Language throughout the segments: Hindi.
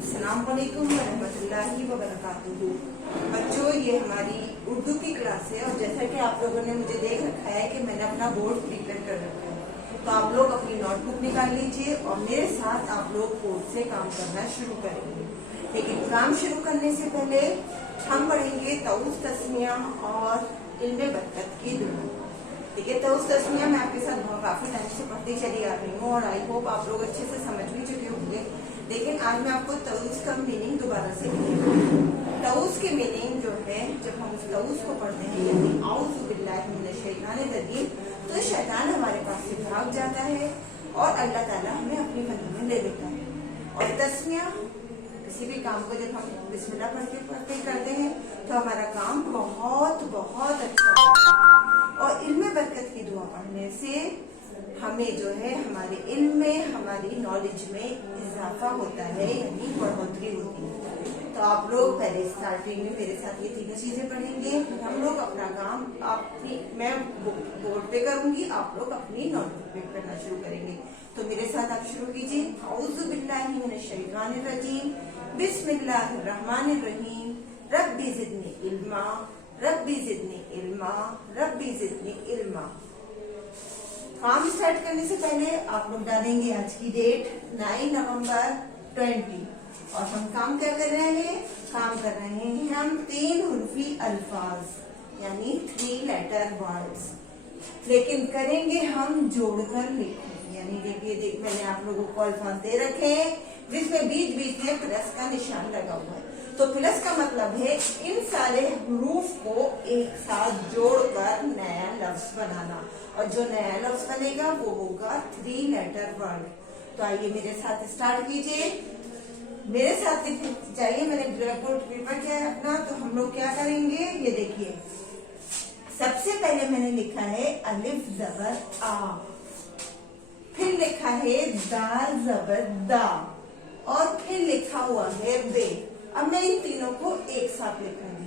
अस्सलाम वालेकुम रहमतुल्लाहि व बरकातुहू। बच्चों, ये हमारी उर्दू की क्लास है और जैसा कि आप लोगों ने मुझे देख रखा है कि मैंने अपना बोर्ड प्रिपेयर कर रखा है, तो आप लोग अपनी नोटबुक निकाल लीजिए और मेरे साथ आप लोग बोर्ड से काम करना शुरू करेंगे। लेकिन काम शुरू करने से पहले हम पढ़ेंगे तऊस तस्मिया और इल्मे बरकत की दुआ। ठीक है, तऊस तस्मिया मैं आपके साथ काफी टाइम से पढ़ती चली आ रही हूँ और आई होप आप लोग अच्छे से समझ भी चुके होंगे। लेकिन आज मैं आपको तऊस का मीनिंग दोबारा से तऊस की मीनिंग जो है, जब हम उस तऊस को पढ़ते हैं यानी औज़ु बिल्लाहि मिनश शैतानिर रजीम, तो शैतान हमारे पास से भाग जाता है और अल्लाह ताला हमें अपनी मंजिल में ले लेता है। और तस्मिया, किसी भी काम को जब हम बिस्मिल्लाह पढ़ते पढ़ते करते हैं तो हमारा काम बहुत बहुत अच्छा होता है। और इल्मे बरकत की दुआ पढ़ने से हमें जो है हमारे इल्म में, हमारी नॉलेज में इजाफा होता है, यानी बढ़ोतरी होती है। तो आप लोग पहले स्टार्टिंग में मेरे साथ ये तीनों चीजें पढ़ेंगे। हम लोग अपना काम मैं बोर्ड पे करूंगी, आप लोग अपनी नोटबुक पे करना शुरू करेंगे। तो मेरे साथ आप शुरू कीजिए। औज़ु बिल्लाहि मिनश शैतानिर रजीम, बिस्मिल्लाहिर रहमानिर रहीम, रब्बी ज़िदनी इल्मा, रब्बी ज़िदनी इल्मा, रब्बी ज़िदनी इल्मा। काम स्टार्ट करने से पहले आप लोग डालेंगे आज की डेट 9 नवंबर 20 और हम काम क्या कर रहे हैं? काम कर रहे हैं हम 3 हुर्फी अल्फाज यानी 3 लेटर वर्ड्स, लेकिन करेंगे हम जोड़कर लिखें। यानी देखिए मैंने आप लोगों को अल्फाज दे रखे हैं जिसमें बीच बीच में प्लस का निशान लगा हुआ है। तो प्लस का मतलब है इन सारे हरूफ को एक साथ जोड़कर नया लफ्ज बनाना, और जो नया लफ्ज बनेगा वो होगा 3 लेटर वर्ड। तो आइए मेरे साथ स्टार्ट कीजिए, मेरे साथ जाइए। मैंने ब्लैक बोर्ड पेपर किया है अपना, तो हम लोग क्या करेंगे ये देखिए। सबसे पहले मैंने लिखा है अलिफ जबर आ, फिर लिखा है दाल जबर दा, और फिर लिखा हुआ है बे। अब मैं इन तीनों को एक साथ लिखूंगी,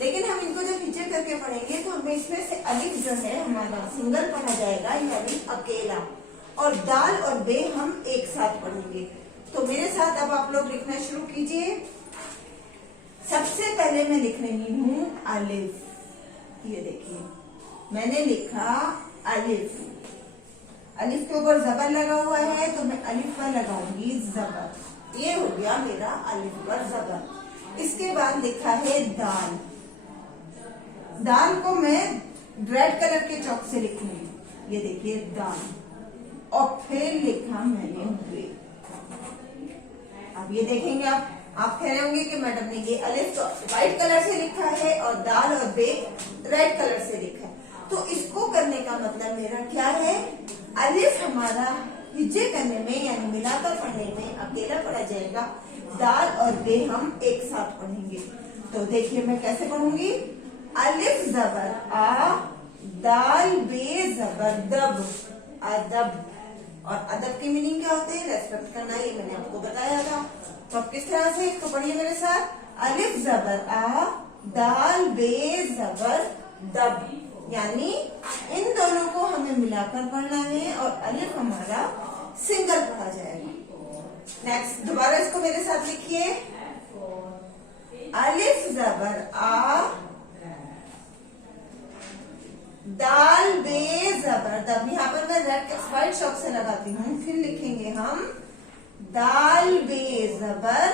लेकिन हम इनको जब पीछे करके पढ़ेंगे तो हमें इसमें से अलिफ जो है हमारा सिंगल पढ़ा जाएगा यानी अकेला, और दाल और बे हम एक साथ पढ़ेंगे। तो मेरे साथ अब आप लोग लिखना शुरू कीजिए। सबसे पहले मैं लिख रही हूँ अलिफ। ये देखिए मैंने लिखा अलिफ, अलिफ के ऊपर जबर लगा हुआ है तो मैं अलिफ पर लगाऊंगी जबर। ये हो गया मेरा अलिफ पर जबर। इसके बाद लिखा है दाल, दाल को मैं रेड कलर के चौक से लिखूंगी। ये देखिए दाल, और फिर लिखा मैंने बे। अब ये देखेंगे आप कह रहे होंगे कि मैडम ने ये अलिफ तो व्हाइट कलर से लिखा है और दाल और बे रेड कलर से लिखा है। तो इसको करने का मतलब मेरा क्या है, अलिफ हमारा हिज्जे करने में यानी मिलाकर पढ़ने में अकेला पढ़ा जाएगा, दाल और बे हम एक साथ पढ़ेंगे। तो देखिए मैं कैसे पढ़ूंगी। अलिफ जबर आ, दाल बे जबर दब, अदब। और अदब की मीनिंग क्या होते हैं? रेस्पेक्ट करना, ये मैंने आपको बताया था। तो अब किस तरह से इसको पढ़िए मेरे साथ। अलिफ जबर आ, दाल बे जबर दब, यानी इन दोनों को हमें मिलाकर पढ़ना है और अलिफ हमारा सिंगल पढ़ा जाएगा। नेक्स्ट दोबारा इसको मेरे साथ लिखिए। अलिफ जबर आ, दाल बे जबर दब। यहाँ पर मैं रेड व्हाइट चौक से लगाती हूँ। फिर लिखेंगे हम दाल बे जबर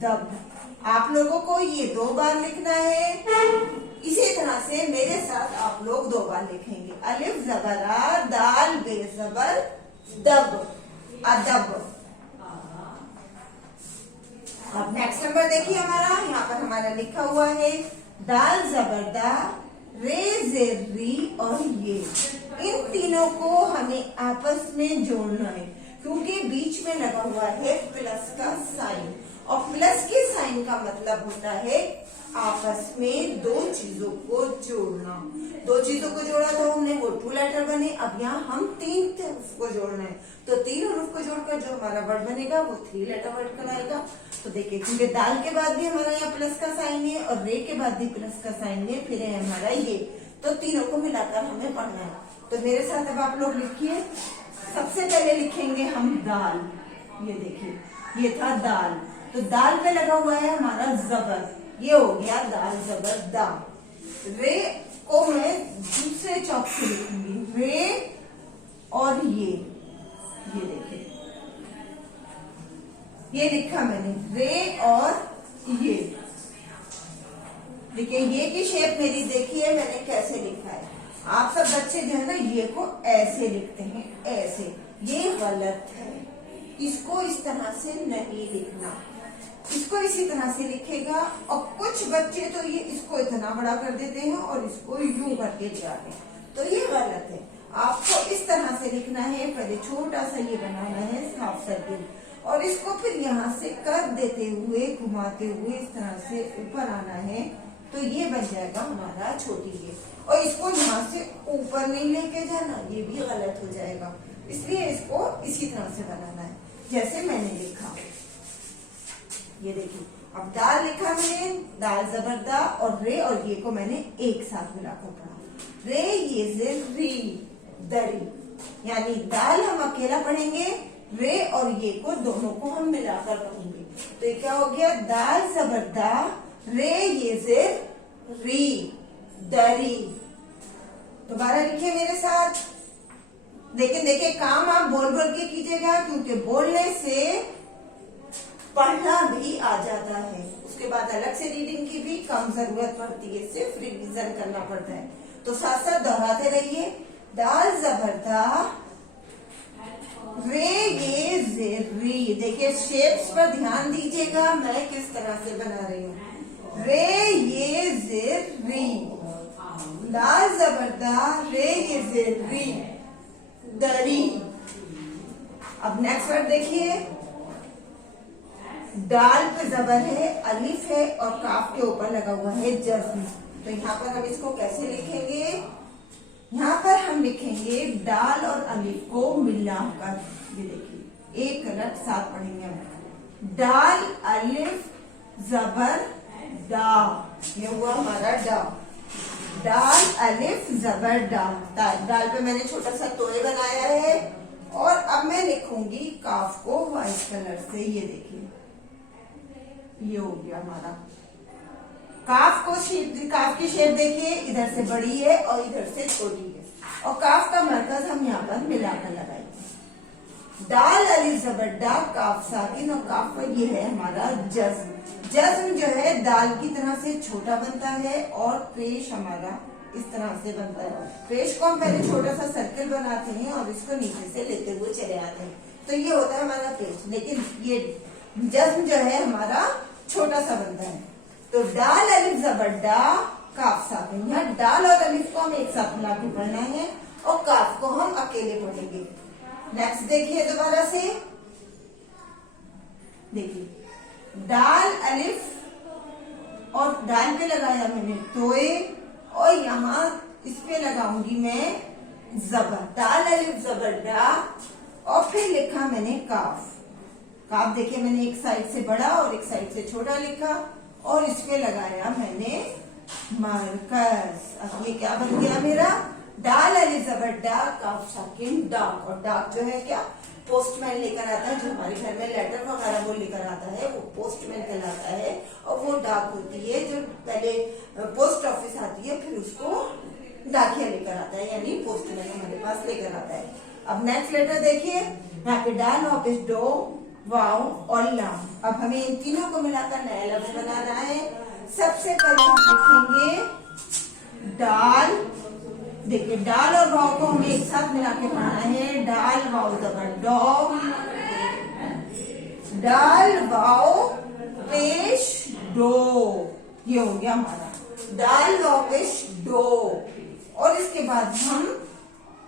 दब। आप लोगों को ये 2 बार लिखना है। इसी तरह से मेरे साथ आप लोग 2 बार लिखेंगे। अलिफ जबर आ, दाल बे जबर दब, अदब। अब नेक्स्ट नंबर देखिए हमारा, यहाँ पर हमारा लिखा हुआ है दाल जबर दा, रे जेर री और ये। इन तीनों को हमें आपस में जोड़ना है क्योंकि बीच में लगा हुआ है प्लस का साइन, और प्लस के साइन का मतलब होता है आपस में 2 चीजों को जोड़ना। 2 चीजों को जोड़ा तो हमने वो 2 लेटर बने। अब यहाँ हम 3 हरूफ को जोड़ना है, तो 3 हरूफ को जोड़कर जो हमारा वर्ड बनेगा वो 3 लेटर वर्ड कहलाएगा। तो देखिए क्योंकि दाल के बाद भी हमारा यहाँ प्लस का साइन है और रे के बाद भी प्लस का साइन है, फिर है हमारा ये, तो तीनों को मिलाकर हमें पढ़ना है। तो मेरे साथ अब आप लोग लिखिए। सबसे पहले पहले लिखेंगे हम दाल। ये देखिए, ये था दाल, तो दाल पे लगा हुआ है हमारा जबर, ये हो गया दाल जबर दा। रे को मैं दूसरे चौक से लिखूंगी, रे और ये देखिए, ये लिखा मैंने, रे और ये। देखिए ये की शेप मेरी देखिए मैंने कैसे लिखा है। आप सब बच्चे जो है ना ये को ऐसे लिखते हैं, ऐसे, ये गलत है। इसको इस तरह से नहीं लिखना, इसको इसी तरह से लिखेगा। और कुछ बच्चे तो ये इसको इतना बड़ा कर देते हैं और इसको यूं करके ले आते हैं, तो ये गलत है। आपको इस तरह से लिखना है, पहले छोटा सा ये बनाना है हाफ सर्किल, और इसको फिर यहाँ से कर देते हुए घुमाते हुए इस तरह से ऊपर आना है, तो ये बन जाएगा हमारा छोटी ये। और इसको यहाँ से ऊपर नहीं लेके जाना, ये भी गलत हो जाएगा, इसलिए इसको इसी तरह से बनाना है जैसे मैंने लिखा। ये देखिए, अब दाल लिखा मैंने, दाल जबरदा, और रे और ये को मैंने एक साथ मिलाकर पढ़ा। रे ये से री, दरी, यानी दाल हम अकेला पढ़ेंगे, रे और ये को दोनों को हम मिलाकर पढ़ेंगे। तो ये क्या हो गया, दाल जबरदा, रे ये से री, दरी। दोबारा लिखिए मेरे साथ। देखिए काम आप बोल बोल के कीजिएगा, क्योंकि बोलने से पढ़ना भी आ जाता है। उसके बाद अलग से रीडिंग की भी कम जरूरत पड़ती है, सिर्फ रिवीजन करना पड़ता है। तो साथ साथ दोहराते रहिए, दाल जबरदा, रे ये जे री। देखिए शेप्स पर ध्यान दीजिएगा, मैं किस तरह से बना रही हूँ। रे ये जे री, दाल जबरदा, रे ये जे री, दरी। अब नेक्स्ट वर्ड देखिए, दाल पे जबर है, अलिफ है और काफ के ऊपर लगा हुआ है जज्म। तो यहाँ पर हम इसको कैसे लिखेंगे, यहाँ पर हम लिखेंगे दाल और अलिफ को मिलाकर। ये देखिए एक गलत साथ पढ़ेंगे हम, दाल अलिफ जबर दा, ये हुआ हमारा डा। दाल अलिफ जबर डा, दाल पे मैंने छोटा सा तोय बनाया है। और अब मैं लिखूंगी काफ को व्हाइट कलर से। ये देखिए ये हो गया हमारा काफ को शेप। काफ की शेप देखिए, इधर से बड़ी है और इधर से छोटी है, और काफ का मरकज हम यहाँ पर मिलाकर लगाएंगे। दाल अलिफ जबर डा, काफ साकिन, और काफ पर ये है हमारा जज्म। जज्म जो है दाल की तरह से छोटा बनता है, और पेश हमारा इस तरह से बनता है। पेश को हम पहले छोटा सा सर्कल बनाते हैं और इसको नीचे से लेते हुए चले आते हैं, तो ये होता है हमारा पेश। लेकिन ये जज्म जो है हमारा छोटा सा बनता है। तो दाल अलिफ जबर डा, काफ साकिन, यहाँ दाल और अलिफ को हम एक साथ मिला के पढ़ना है और काफ को हम अकेले पढ़ेंगे। नेक्स्ट देखिए दोबारा से, देखिए दाल अलिफ, और दाल पे लगाया मैंने तोए, और यहाँ इस पे लगाऊंगी मैं जबर, दाल अलिफ जबर डा, और फिर लिखा मैंने काफ। काफ देखिए मैंने एक साइड से बड़ा और एक साइड से छोटा लिखा, और इस पे लगाया मैंने मरकज। अब ये क्या बन गया मेरा, दाल अलिफ जबर डा, काफ साकिन डाक। और डाक जो है क्या, पोस्टमैन लेकर आता है, जो हमारे घर में लेटर वगैरह वो लेकर आता है, वो पोस्टमैन कहलाता है। और वो डाक होती है जो पहले पोस्ट ऑफिस आती है, फिर उसको डाकिया लेकर आता है, यानी पोस्टमैन हमारे पास लेकर आता है। अब नेक्स्ट लेटर देखिए, यहाँ पे डाल, वापिस डो, वाव और लाम। अब हमें इन तीनों को मिलाकर नया लफ्ज बनाना है। सबसे पहले हम लिखेंगे दाल। देखिए दाल और वाव को हमें एक साथ मिला के पढ़ना है, दाल वाव जबर डॉ, दाल वाव पेश डो। ये हो गया हमारा दाल वाव पेश डो। और इसके बाद हम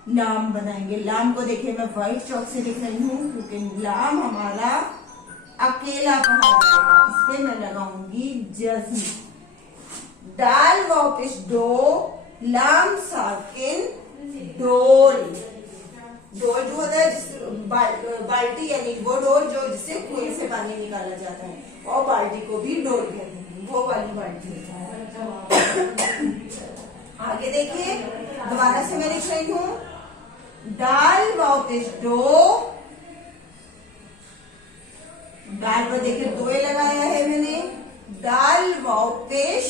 लाम बनाएंगे। लाम को देखिए मैं व्हाइट चौक से लिख रही हूँ, क्योंकि लाम हमारा अकेला पढ़ा जाएगा। इस पे मैं लगाऊंगी जज्म, दाल वाव पेश डो, लाम साकिन डोल। डोल जो होता है बाल्टी, यानी वो डोल जो जिससे कुएं से पानी निकाला जाता है, और बाल्टी को भी डोल कहते हैं, वो वाली बाल्टी। आगे देखिए दोबारा से मैं लिख रही हूँ, दाल वाव पेश डो, पेश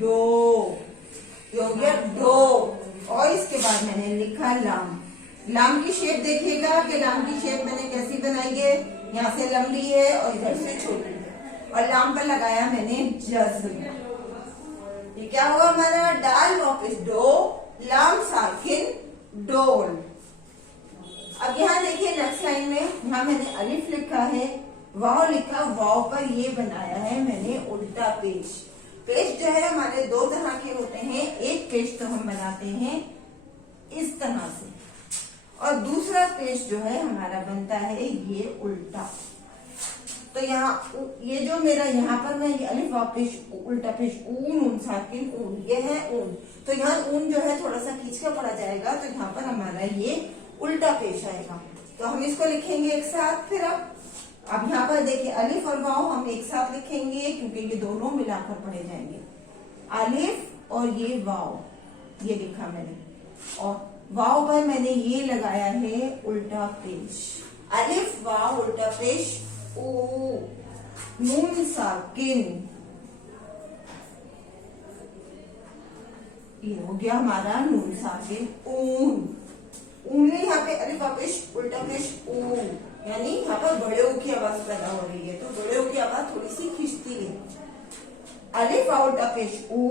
डो, ये हो गया डो। और इसके बाद मैंने लिखा लाम। लाम की शेप देखिएगा कि लाम की शेप मैंने कैसी बनाई है, यहाँ से लंबी है और इधर से छोटी है, और लाम पर लगाया मैंने जज्म। ये क्या हुआ हमारा, डाल वापिस डो, लाम साकिन डोल। अब यहाँ देखिए नेक्स्ट लाइन में, यहाँ मैंने अलिफ लिखा है, वाव लिखा, वाव पर ये बनाया है मैंने उल्टा पेश। पेश जो है हमारे दो तरह के होते हैं, एक पेश तो हम बनाते हैं इस तरह से, और दूसरा पेश जो है हमारा बनता है ये उल्टा। तो यहाँ ये जो मेरा यहाँ पर मैं ये अलिफ वाव पेश उल्टा पेश ऊन ऊन साकिन ऊन, ये है ऊन, तो यहाँ ऊन जो है थोड़ा सा खींच कर पड़ा जाएगा, तो यहाँ पर हमारा ये उल्टा पेश आएगा। तो हम इसको लिखेंगे एक साथ। फिर अब यहाँ पर देखिए अलिफ और वाव हम एक साथ लिखेंगे क्योंकि ये दोनों मिलाकर पढ़े जाएंगे। अलिफ और ये वाव, ये लिखा मैंने, और वाव पर मैंने ये लगाया है उल्टा पेश। अलिफ वाव उल्टा पेश ऊ, नून साकिन, ये हो गया हमारा नून साकिन ऊन। ऊन में यहाँ पे अलिफ वाव पेश उल्टा पेश ऊ, यानी यहाँ पर बड़े ऊ की आवाज पैदा हो रही है, तो बड़े ऊ की आवाज थोड़ी सी खिंचती है। अलिफ वाव उल्टा पेश ऊ,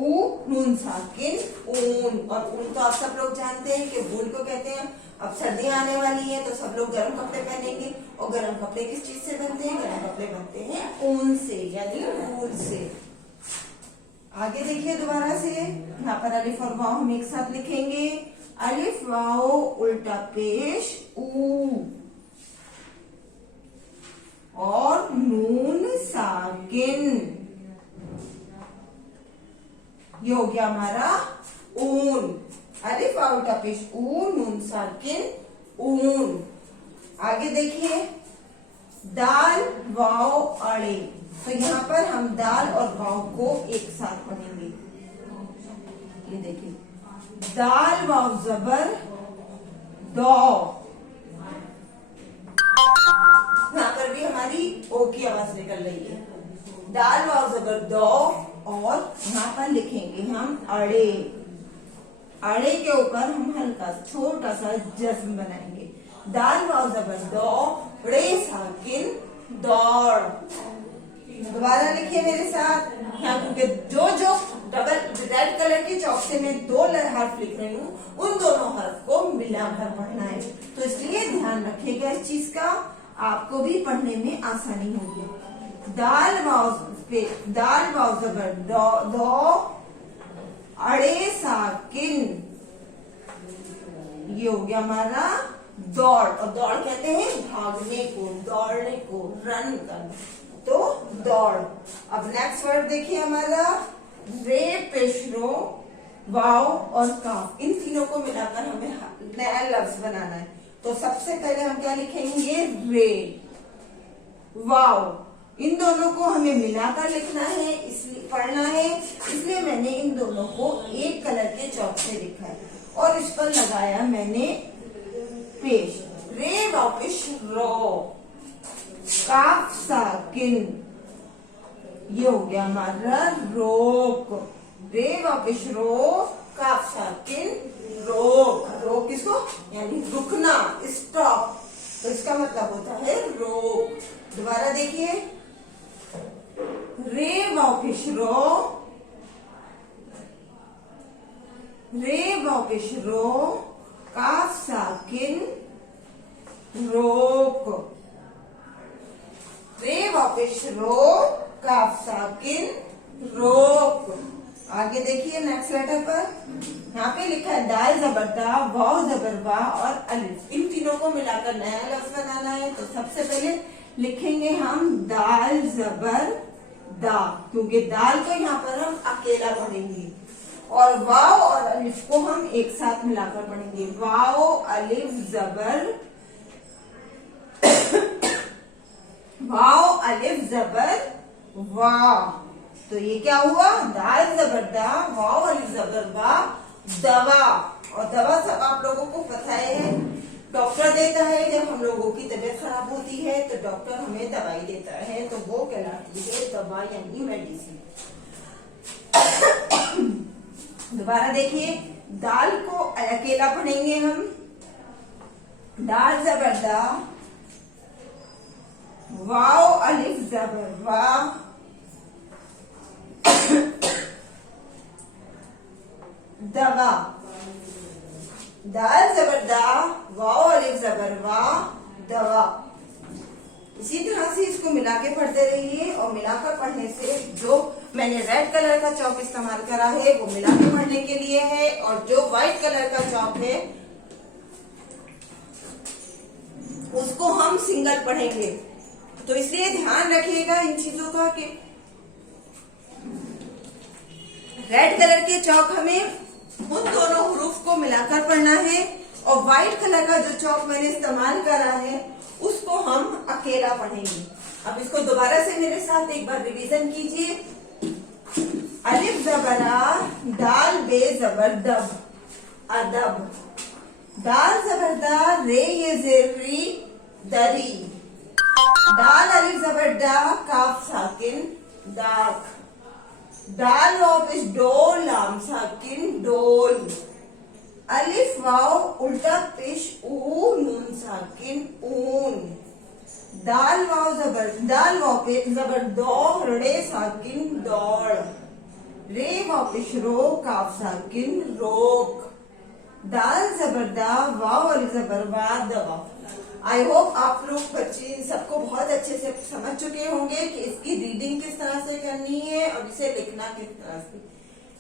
नून साकिन ऊन। और ऊन तो आप सब लोग जानते हैं कि वूल को कहते हैं। अब सर्दियां आने वाली है तो सब लोग गर्म कपड़े पहनेंगे, और गर्म कपड़े किस चीज से बनते हैं, गर्म कपड़े बनते हैं ऊन से, यानी वूल से। आगे देखिए दोबारा से, यहाँ पर अलिफ और वाव हम एक साथ लिखेंगे। अलिफ वाव उल्टा पेश ऊ, और नून साकिन, ये हो गया हमारा ऊन। अलिफ वाव उल्टा पेश ऊ, नून साकिन ऊन। आगे देखिए दाल वाव अड़े, तो यहाँ पर हम दाल और वाव को एक साथ पढ़ेंगे। ये देखिए दाल वाव जबर दो, यहाँ पर भी हमारी ओ की आवाज निकल रही है। दाल वाव जबर दो, और यहाँ पर लिखेंगे हम अड़े। अड़े के ऊपर हम हल्का छोटा सा जज्म बनाएंगे। दाल वाव जबर दो, रे साकिन दौड़। दोबारा लिखिए मेरे साथ, यहाँ क्योंकि जो जो डबल रेड कलर के चौक से मैं दो हर्फ लिख रही हूँ, उन दोनों हर्फ को मिलाकर पढ़ना है, तो इसलिए ध्यान रखिएगा इस चीज का, आपको भी पढ़ने में आसानी होगी। दाल वाव जबर दो, अड़े साकिन, ये हो गया हमारा दौड़। और दौड़ कहते हैं भागने को, दौड़ने को, रन करना, तो दौड़। अब नेक्स्ट वर्ड देखिए हमारा रे पेशरो वाव और काफ, इन तीनों को मिलाकर हमें नया लफ्ज बनाना है। तो सबसे पहले हम क्या लिखेंगे, रे वाव, इन दोनों को हमें मिलाकर लिखना है, इसलिए पढ़ना है, इसलिए मैंने इन दोनों को एक कलर के चौक से लिखा है, और इस पर लगाया मैंने पेश। रे वाव पेश रो, काफ साकिन, ये हो गया हमारा रोक। रे वाव पेश रो, काफ साकिन रोक। रोक किसको, यानी रुकना, स्टॉप, तो इसका मतलब होता है रोक। दोबारा देखिए, रे वाव पेश रो, रे वाव पेश रो, काफ साकिन रोक। रे वाव पेश रो, काफ साकिन रोक। आगे देखिए नेक्स्ट लेटर पर, यहाँ पे लिखा है दाल जबर दा, वाव जबर वा और अलिफ, इन तीनों को मिलाकर नया लफ्ज बनाना है। तो सबसे पहले लिखेंगे हम दाल जबर दा, क्योंकि दाल को यहाँ पर हम अकेला पढ़ेंगे, और वाव और अलिफ को हम एक साथ मिलाकर पढ़ेंगे। वाव अलिफ जबर वाव अलिफ जबर वाव, तो ये क्या हुआ, दाल जबर दा, वाव अलिफ जबर वा, दवा। और दवा सब आप लोगों को पता है, डॉक्टर देता है। जब हम लोगों की तबीयत खराब होती है तो डॉक्टर हमें दवाई देता है, तो वो कहलाती है दवा, यानी मेडिसिन। दोबारा देखिए, दाल को अकेला पढ़ेंगे हम। दाल जबर दा, वाव अलिफ जबर वा, दवा। दाल जबर दा, वाव अलिफ जबर वा, दवा। इसी तरह से इसको मिला के पढ़ते रहिए, और मिलाकर पढ़ने से जो मैंने रेड कलर का चौक इस्तेमाल करा है वो मिला के पढ़ने के लिए है, और जो व्हाइट कलर का चौक है उसको हम सिंगल पढ़ेंगे। तो इसलिए ध्यान रखिएगा इन चीजों का कि रेड कलर के चौक हमें उन दोनों हुरूफ को मिलाकर पढ़ना है, और व्हाइट कलर का जो चौक मैंने इस्तेमाल करा है उसको हम अकेला पढ़ेंगे। अब इसको दोबारा से मेरे साथ एक बार रिवीजन कीजिए। अलिफ जबरा, दाल बे जबर दब, अदब। दाल जबरदा, रे ये जेरी, दरी। दाल अलिफ जबरदा, काफ साकिन, दाक। दाल वाव पेश डोल, लाम साकिन, डोल। अलिफ वाव उल्टा पेश ऊ, नून साकिन, ऊन। दाल वाव पे जबर दो, रड़े साकिन, दौड़। रे वाव पेश रो, काफ साकिन, रोक। दाल जबरदा, वाव अलिफ जबर वा, दवा। आई होप आप लोग बच्चे सबको बहुत अच्छे से समझ चुके होंगे कि इसकी रीडिंग किस तरह से करनी है और इसे लिखना किस तरह से।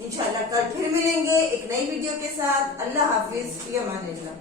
इंशाल्लाह कल फिर मिलेंगे एक नई वीडियो के साथ। अल्लाह हाफिज, फी अमानिल्लाह।